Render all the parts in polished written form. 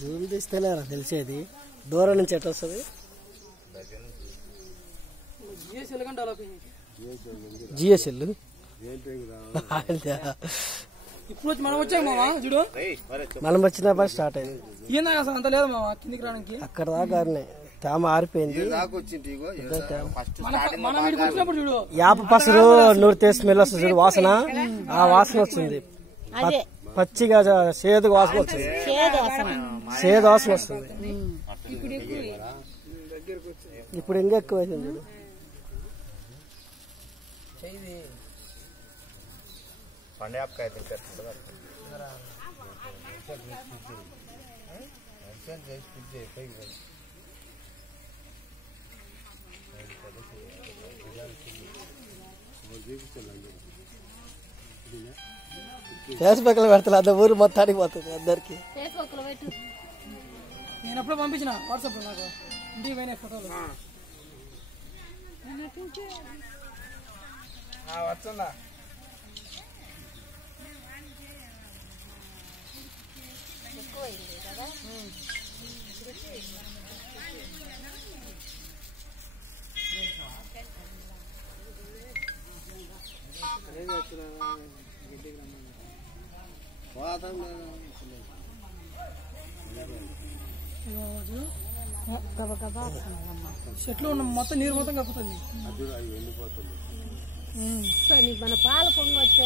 Zoom తీస్తేనే తెలిసేది దూరం నుంచి ఎట్లా వస్తుంది. జిఎస్ఎల్ ఇప్పుడు మనం వచ్చాక మావా చూడు, మనం వచ్చినప్పుడు స్టార్ట్ అయింది. ఏందా అసలు అంత లేదు మావా కిందికి రావడానికి. అక్కడ దాకా తేమ ఆరిపోయింది. చూడు యాప పసరు నూరితే స్మెల్ వస్తుంది చూడు, వాసన. ఆ వాసన వస్తుంది, పచ్చిగా సేదు వాసన వస్తుంది. సేదు వాసన వస్తుంది. ఇప్పుడు ఇంకా ఎక్కువైంది చూడు. ఫేస్బుక్ లో పెడతా, అంత ఊరు మొత్తానికి పోతుంది అందరికి. నేను ఎప్పుడో పంపించిన వాట్సాప్ లో, నాకు ఇంటికి పోయిన ఫోటోలు వస్తుందా. చెట్లు ఉన్న మొత్తం నీరు మొత్తం కక్కుతుంది. మన పాల పొంగు వచ్చే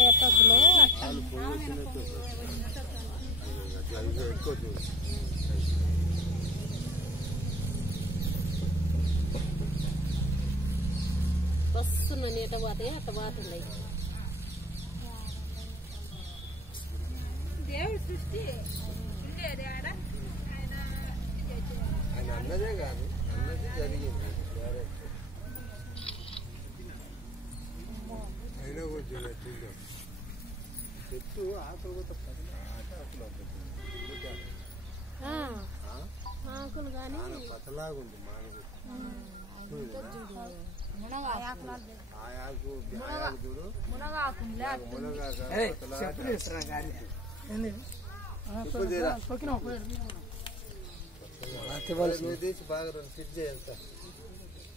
బస్సున్న ఎట్ట పోతాయి అట్ట పోతున్నాయి. దేవుడి సృష్టి ఉండేది ఆడ, ఆయన అన్నదే కాదు, అన్నది జరిగింది. చెట్టు ఆకులు ఆకులు కానీ పతలాగుంది.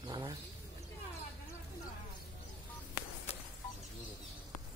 బాగా